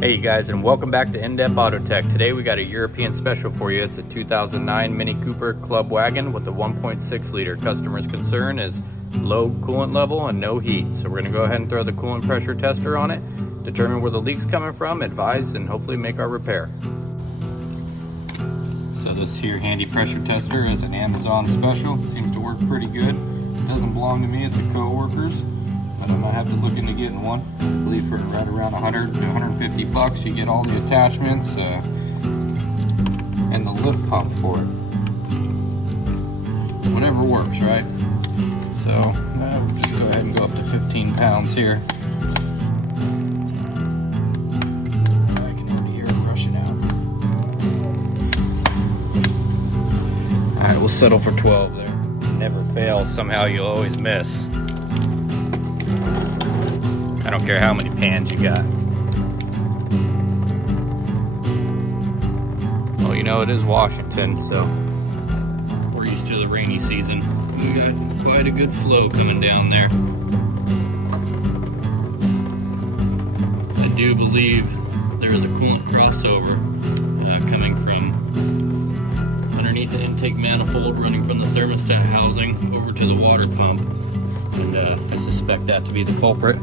Hey you guys, and welcome back to IndepAutoTech. Today we got a European special for you. It's a 2009 Mini Cooper Club Wagon with a 1.6 liter. Customer's concern is low coolant level and no heat. So we're going to go ahead and throw the coolant pressure tester on it, determine where the leak's coming from, advise, and hopefully make our repair. So this here handy pressure tester is an Amazon special. Seems to work pretty good. It doesn't belong to me, it's a co-worker's. But I might have to look into getting one. I believe for right around 100 to 150 bucks, you get all the attachments and the lift pump for it. Whatever works, right? So we'll just go ahead and go up to 15 pounds here. I can already hear it rushing out. All right, we'll settle for 12 there. Never fails. Somehow you'll always miss. I don't care how many pans you got. Well, you know, it is Washington, so we're used to the rainy season. We got quite a good flow coming down there. I do believe there is a coolant crossover coming from underneath the intake manifold, running from the thermostat housing over to the water pump, and I suspect that to be the culprit.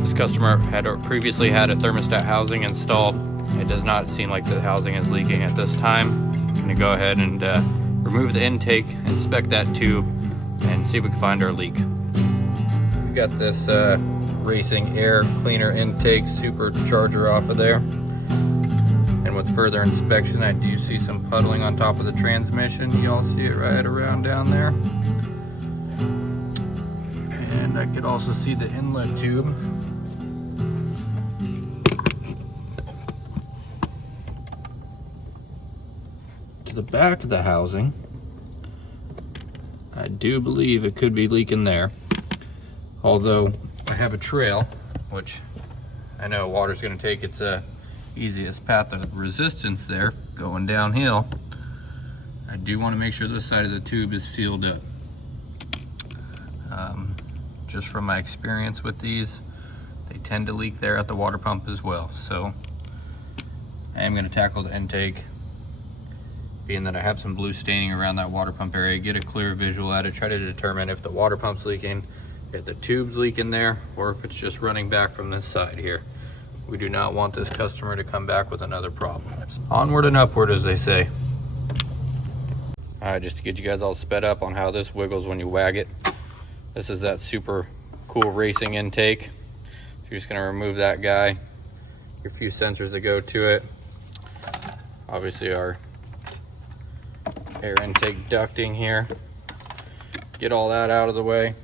This customer had previously had a thermostat housing installed. It does not seem like the housing is leaking at this time. I'm gonna go ahead and remove the intake, inspect that tube, and see if we can find our leak. We've got this racing air cleaner intake supercharger off of there. And with further inspection, I do see some puddling on top of the transmission. You all see it right around down there. And I could also see the inlet tube. To the back of the housing, I do believe it could be leaking there. Although I have a trail, which I know water's going to take its easiest path of resistance there, going downhill. I do want to make sure this side of the tube is sealed up. Just from my experience with these, they tend to leak there at the water pump as well. So I am going to tackle the intake, being that I have some blue staining around that water pump area, get a clear visual at it, try to determine if the water pump's leaking, if the tube's leaking there, or if it's just running back from this side here. We do not want this customer to come back with another problem. Onward and upward, as they say. All right, just to get you guys all sped up on how this wiggles when you wag it. This is that super cool racing intake. So you're just gonna remove that guy, your few sensors that go to it. Obviously our air intake ducting here. Get all that out of the way.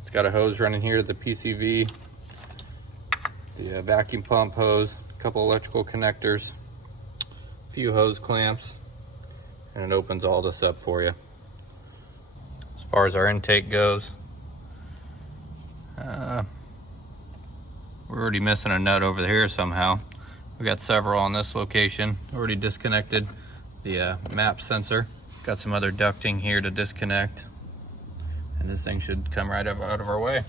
It's got a hose running here to the PCV, the vacuum pump hose, a couple electrical connectors, a few hose clamps, and it opens all this up for you. As far as our intake goes, we're already missing a nut over here somehow. We got several on this location. Already disconnected the map sensor. Got some other ducting here to disconnect, and this thing should come right out of our way.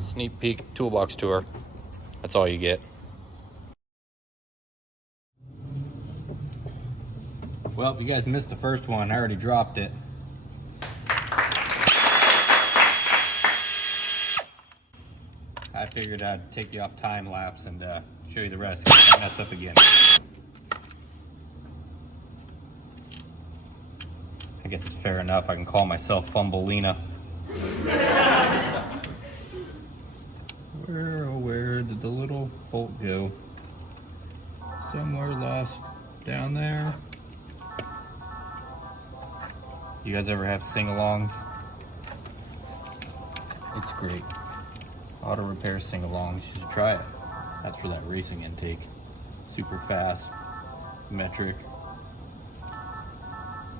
Sneak peek toolbox tour. That's all you get. Well, you guys missed the first one. I already dropped it. I figured I'd take you off time lapse and show you the rest. Mess up again. I guess it's fair enough. I can call myself Fumbleina. Where did the little bolt go? Somewhere lost down there. You guys ever have sing-alongs? It's great. Auto repair sing-alongs, you should try it. That's for that racing intake. Super fast, metric,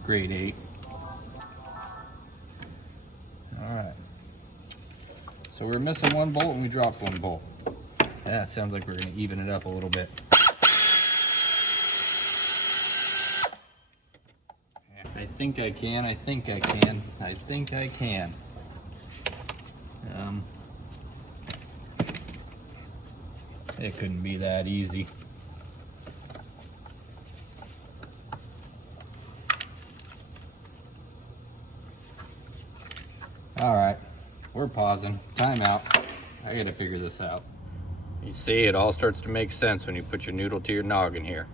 grade 8. All right. So we're missing one bolt and we dropped one bolt. Yeah, it sounds like we're gonna even it up a little bit. I think I can. It couldn't be that easy. All right, we're pausing. Time out. I gotta figure this out. You see, it all starts to make sense when you put your noodle to your noggin here.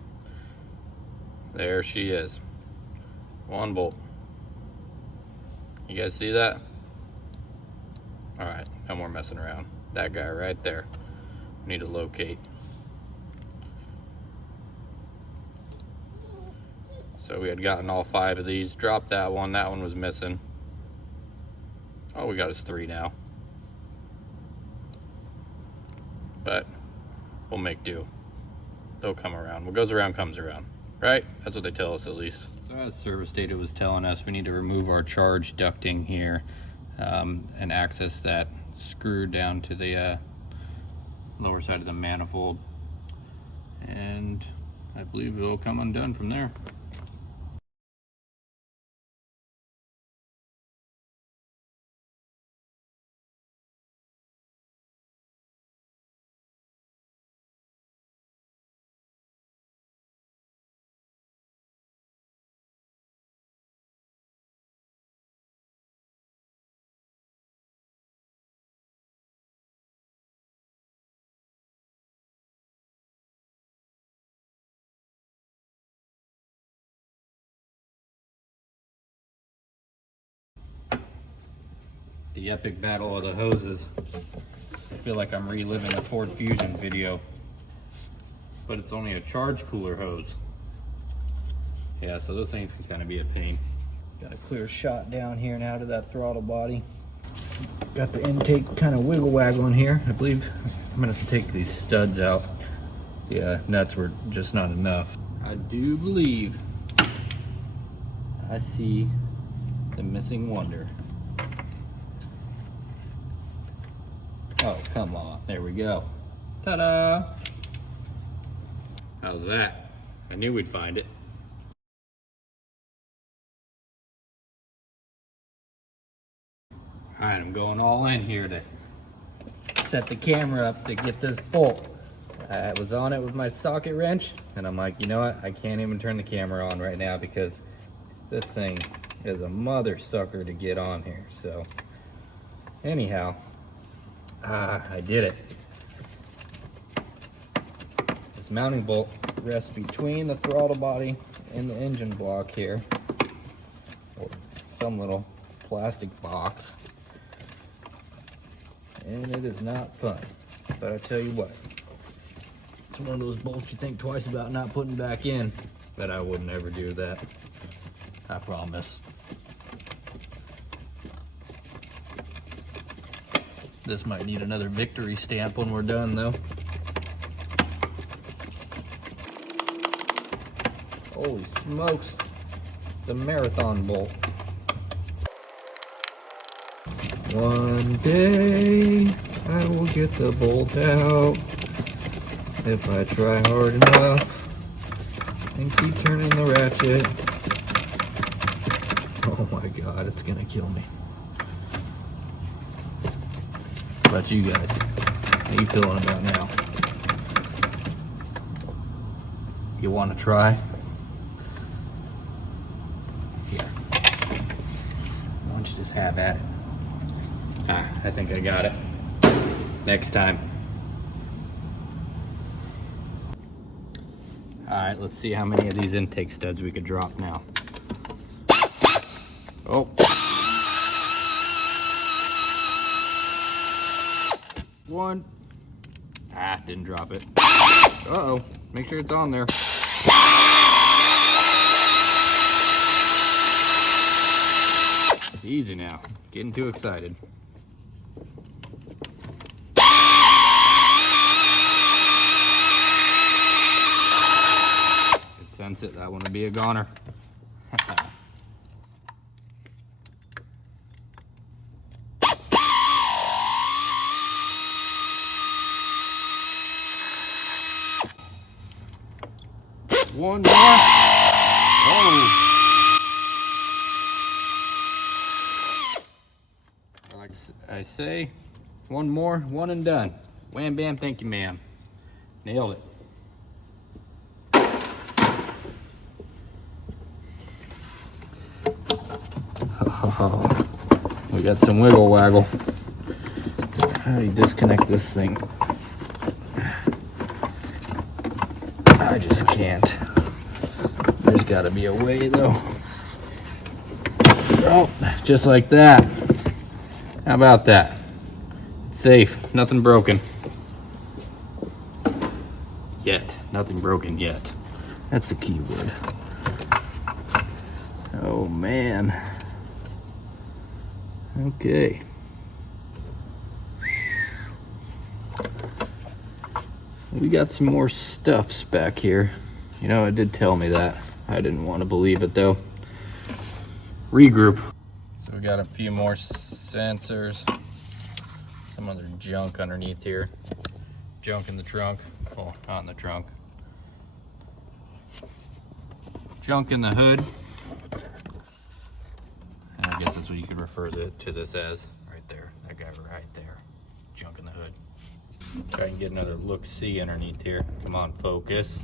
There she is. 1 bolt. You guys see that? All right, no more messing around. That guy right there. Need to locate. So we had gotten all 5 of these. Dropped that one was missing. Oh, we got us 3 now. But we'll make do. They'll come around. What goes around comes around, right? That's what they tell us, at least. So as service data was telling us, we need to remove our charge ducting here and access that screw down to the lower side of the manifold. And I believe it'll come undone from there. The epic battle of the hoses. I feel like I'm reliving a Ford Fusion video, but it's only a charge cooler hose. Yeah, so those things can kind of be a pain. Got a clear shot down here now to that throttle body. Got the intake kind of wiggle waggling here. I believe I'm gonna have to take these studs out. Yeah, nuts were just not enough. I do believe I see the missing wonder. Oh, come on. There we go. Ta-da! How's that? I knew we'd find it. All right, I'm going all in here to set the camera up to get this bolt. I was on it with my socket wrench, and I'm like, you know what? I can't even turn the camera on right now because this thing is a mother sucker to get on here. So, anyhow, I did it. This mounting bolt rests between the throttle body and the engine block here, or some little plastic box, and it is not fun. But I tell you what, it's one of those bolts you think twice about not putting back in, but I wouldn't ever do that. I promise. This might need another victory stamp when we're done, though. Holy smokes, the marathon bolt. One day I will get the bolt out if I try hard enough and keep turning the ratchet. Oh my God, it's gonna kill me. How about you guys? How you feeling about now? You want to try? Here. Why don't you just have at it? I think I got it. Next time. Alright, let's see how many of these intake studs we could drop now. Oh. One. Didn't drop it. Uh-oh. Make sure it's on there. Easy now. Getting too excited. Could sense it. That one would be a goner. One more. Oh. Like I say, one more, one and done. Wham bam, thank you ma'am. Nailed it. Oh, we got some wiggle waggle. How do you disconnect this thing? I just can't. There's got to be a way though. Oh, just like that. How about that? Safe, nothing broken. Yet, nothing broken yet. That's the key word. Oh man. Okay. We got some more stuffs back here. You know, it did tell me that. I didn't want to believe it though. Regroup. So we got a few more sensors. Some other junk underneath here. Junk in the trunk. Well, not in the trunk. Junk in the hood. And I guess that's what you could refer to this as. Right there. That guy right there. Junk in the hood. Try and get another look-see underneath here. Come on, focus.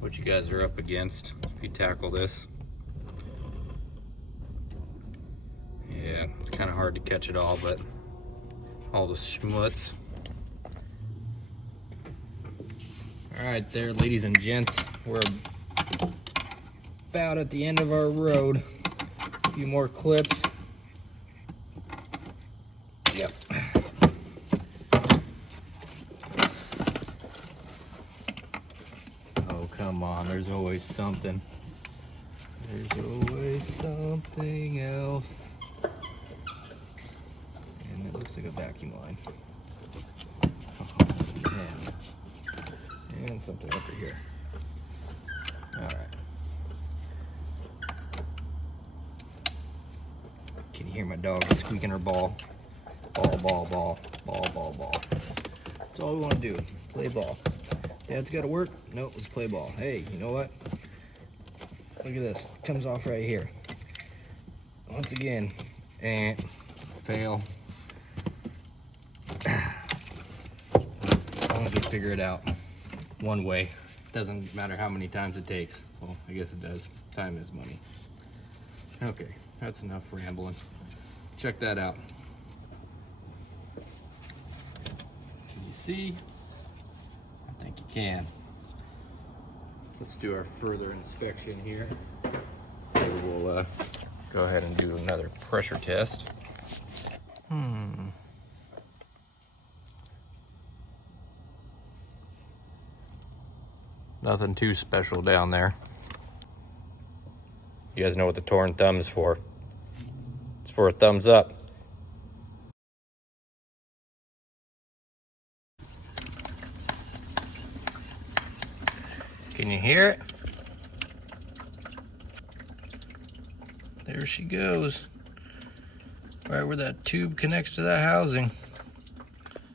What you guys are up against if you tackle this. Yeah, it's kind of hard to catch it all, but all the schmutz. All right there, ladies and gents, we're about at the end of our road. A few more clips. Yep. Oh, come on, there's always something. There's always something else. And it looks like a vacuum line. Oh, man. And something over here. All right. Can you hear my dog squeaking her ball? Ball, ball, ball, ball, ball, ball. That's all we want to do, play ball. Dad's got to work? Nope, let's play ball. Hey, you know what? Look at this, it comes off right here. Once again, and fail. As long as we figure it out one way. Doesn't matter how many times it takes. Well, I guess it does. Time is money. Okay, that's enough rambling. Check that out. Can you see? I think you can. Let's do our further inspection here. We'll go ahead and do another pressure test. Nothing too special down there. You guys know what the torn thumb is for. It's for a thumbs up. Can you hear it? There she goes. Right where that tube connects to that housing.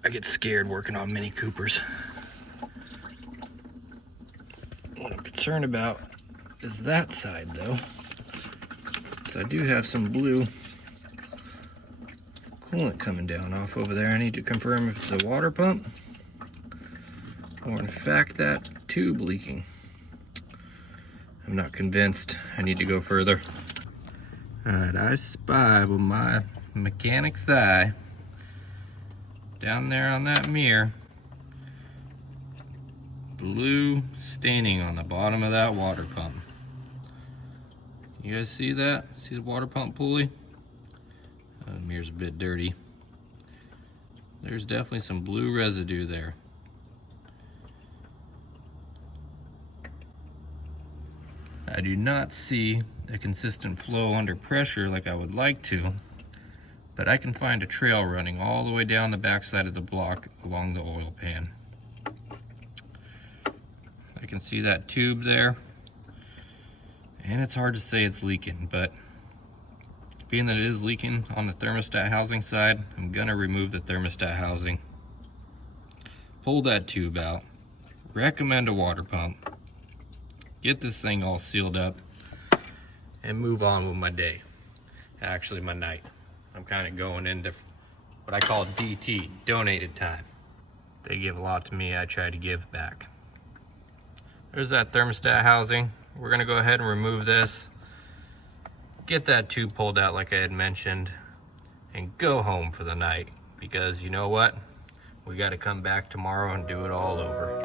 I get scared working on Mini Coopers. What I'm concerned about is that side though. So I do have some blue coolant coming down off over there. I need to confirm if it's a water pump or in fact that tube leaking. I'm not convinced. I need to go further. All right, I spy with my mechanic's eye down there on that mirror, blue staining on the bottom of that water pump. You guys see that? See the water pump pulley? The mirror's a bit dirty. There's definitely some blue residue there. I do not see a consistent flow under pressure like I would like to, but I can find a trail running all the way down the backside of the block along the oil pan. I can see that tube there, and it's hard to say it's leaking, but being that it is leaking on the thermostat housing side, I'm gonna remove the thermostat housing, pull that tube out, recommend a water pump, get this thing all sealed up, and move on with my day. Actually, my night. I'm kind of going into what I call DT, donated time. They give a lot to me, I try to give back. There's that thermostat housing. We're gonna go ahead and remove this, get that tube pulled out like I had mentioned, and go home for the night. Because you know what? We gotta come back tomorrow and do it all over.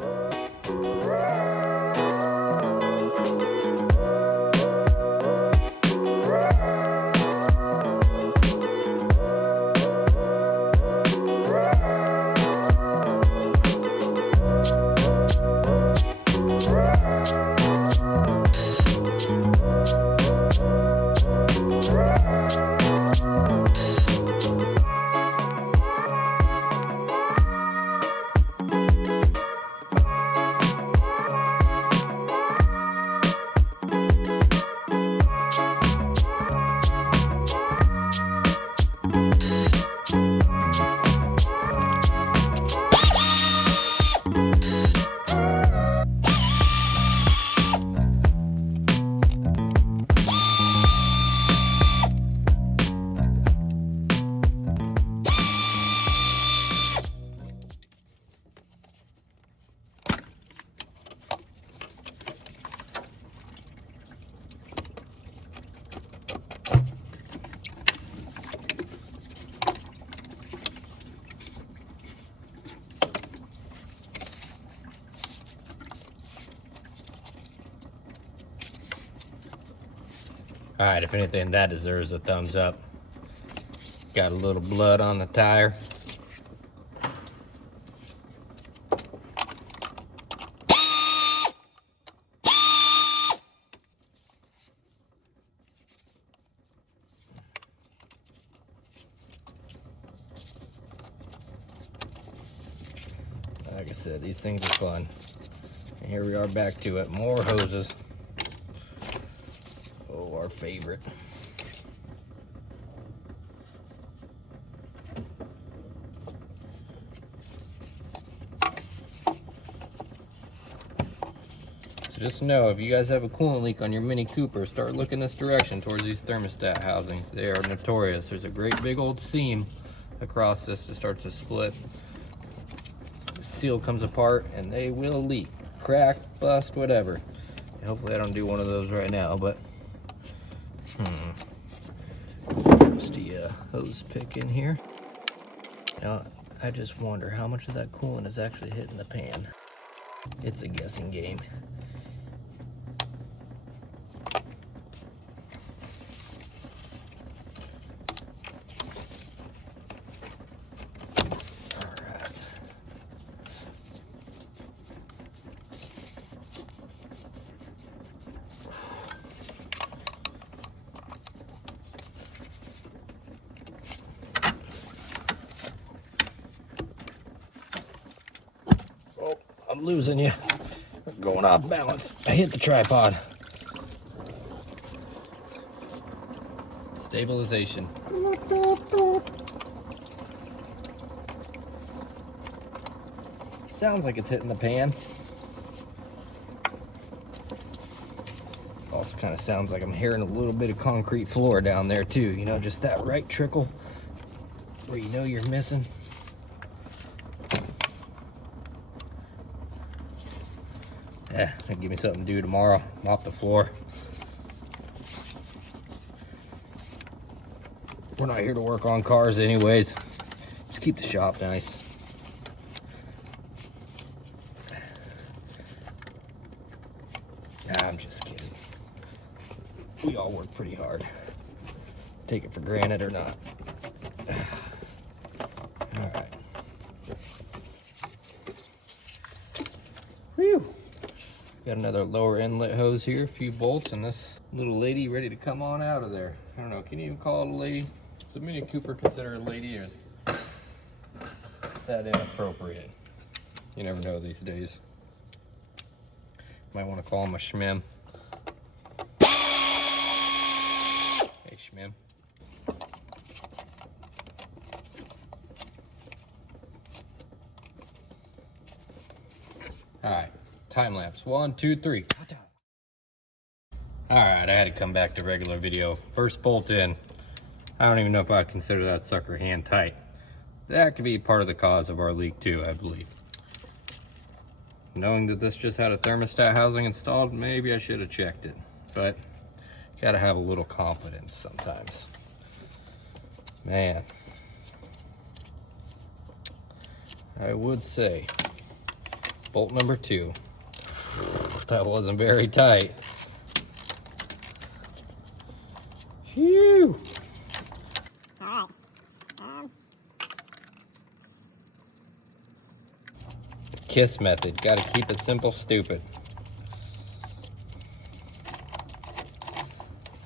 All right, if anything, that deserves a thumbs up. Got a little blood on the tire. Like I said, these things are fun. And here we are back to it. More hoses. Oh, our favorite. So just know, if you guys have a coolant leak on your Mini Cooper, start looking this direction towards these thermostat housings. They are notorious. There's a great big old seam across this that starts to split. The seal comes apart and they will leak, crack, bust, whatever. Hopefully I don't do one of those right now, but rusty hose pick in here. Now I just wonder how much of that coolant is actually hitting the pan. It's a guessing game. I'm losing you. I'm going off balance. I hit the tripod. Stabilization. Sounds like it's hitting the pan. Also kind of sounds like I'm hearing a little bit of concrete floor down there too. You know, just that right trickle where you know you're missing. Yeah, that'll give me something to do tomorrow. Mop the floor. We're not here to work on cars anyways. Just keep the shop nice. Nah, I'm just kidding. We all work pretty hard. Take it for granted or not. All right. Whew. Got another lower inlet hose here, a few bolts, and this little lady ready to come on out of there. I don't know, can you even call it a lady? Is a Mini Cooper considered a lady, or is that inappropriate? You never know these days. Might want to call him a schmim. Hey, schmim. All right. Time lapse. 1, 2, 3. All right, I had to come back to regular video. First bolt in. I don't even know if I consider that sucker hand tight. That could be part of the cause of our leak too, I believe. Knowing that this just had a thermostat housing installed, maybe I should have checked it. But you gotta have a little confidence sometimes. Man, I would say bolt number 2. That wasn't very tight. Phew. All right. KISS method. Gotta keep it simple, stupid.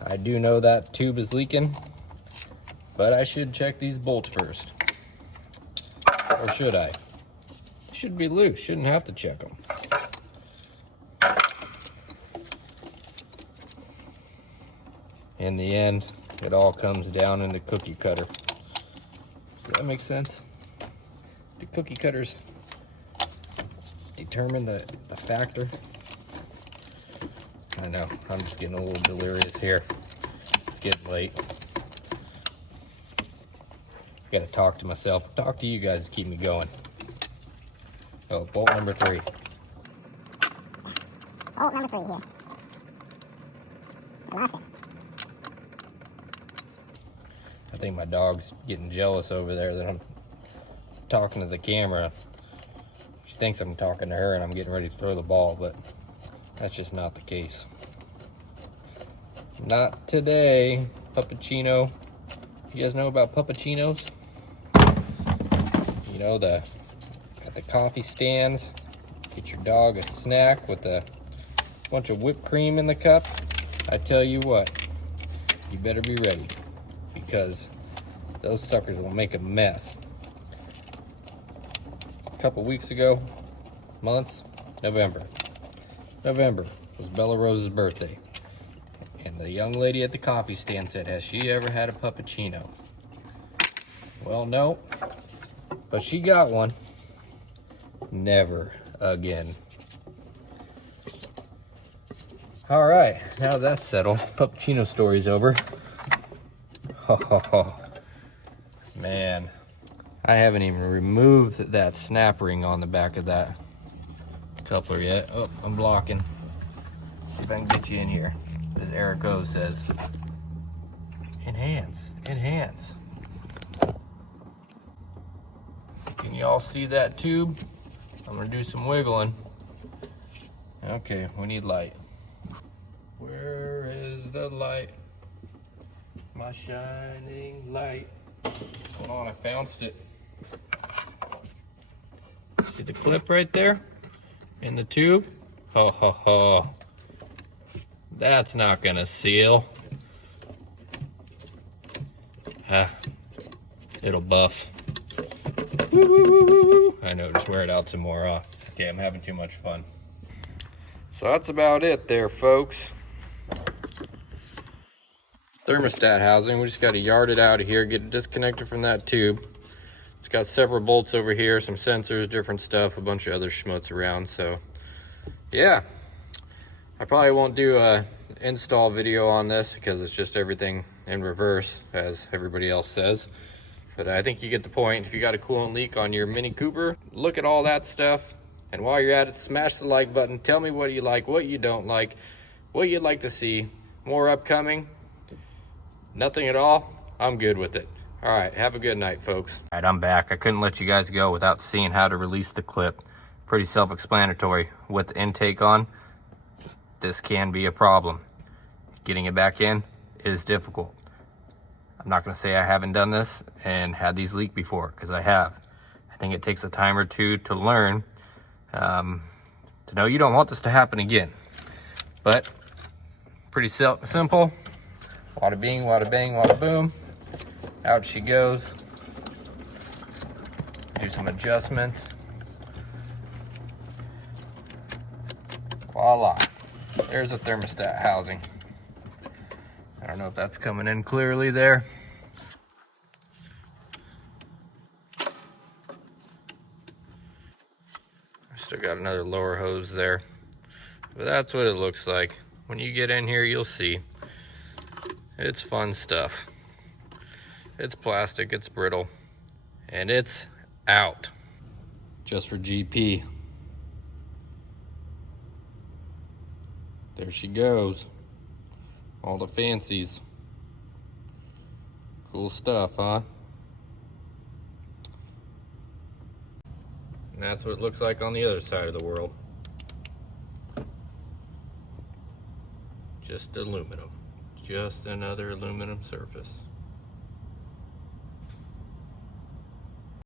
I do know that tube is leaking, but I should check these bolts first. Or should I? Should be loose. Shouldn't have to check them. In the end, it all comes down in the cookie cutter. Does that make sense? Do cookie cutters determine the factor? I know, I'm just getting a little delirious here. It's getting late. I gotta talk to myself, talk to you guys to keep me going. Oh, bolt number 3. Bolt number 3 here. I lost it. I think my dog's getting jealous over there that I'm talking to the camera. She thinks I'm talking to her and I'm getting ready to throw the ball, but that's just not the case. Not today, puppuccino. You guys know about puppuccinos? You know, at the coffee stands, get your dog a snack with a bunch of whipped cream in the cup. I tell you what, you better be ready, because those suckers will make a mess. A couple weeks ago, November was Bella Rose's birthday. And the young lady at the coffee stand said, has she ever had a puppuccino? Well, no, but she got one. Never again. All right, now that's settled. Puppuccino story's over. Oh, man, I haven't even removed that snap ring on the back of that coupler yet. Oh, I'm blocking. See if I can get you in here. As Eric O says, enhance. Can you all see that tube? I'm gonna do some wiggling. Okay, we need light. Where is the light? My shining light. Hold on, I bounced it. See the clip right there? In the tube? Ho ho ho. That's not gonna seal. It'll buff. Woo, woo, woo, woo, woo. I know, just wear it out some more, huh? Okay, I'm having too much fun. So that's about it there, folks. Thermostat housing, we just gotta yard it out of here, get it disconnected from that tube. It's got several bolts over here, some sensors, different stuff, a bunch of other schmutz around, so yeah. I probably won't do a install video on this because it's just everything in reverse, as everybody else says. But I think you get the point. If you got a coolant leak on your Mini Cooper, look at all that stuff. And while you're at it, smash the like button. Tell me what you like, what you don't like, what you'd like to see. More upcoming. Nothing at all. I'm good with it. All right, have a good night, folks. All right, I'm back. I couldn't let you guys go without seeing how to release the clip. Pretty self-explanatory. With the intake on, this can be a problem. Getting it back in is difficult. I'm not gonna say I haven't done this and had these leak before, because I have. I think it takes a time or two to learn, to know you don't want this to happen again. But pretty simple. Wada bing, wada bang, wada boom. Out she goes. Do some adjustments. Voila. There's a thermostat housing. I don't know if that's coming in clearly there. I still got another lower hose there. But that's what it looks like. When you get in here, you'll see. It's fun stuff. It's plastic, it's brittle, and it's out. Just for GP. There she goes. All the fancies. Cool stuff, huh? And that's what it looks like on the other side of the world. Just aluminum. Just another aluminum surface.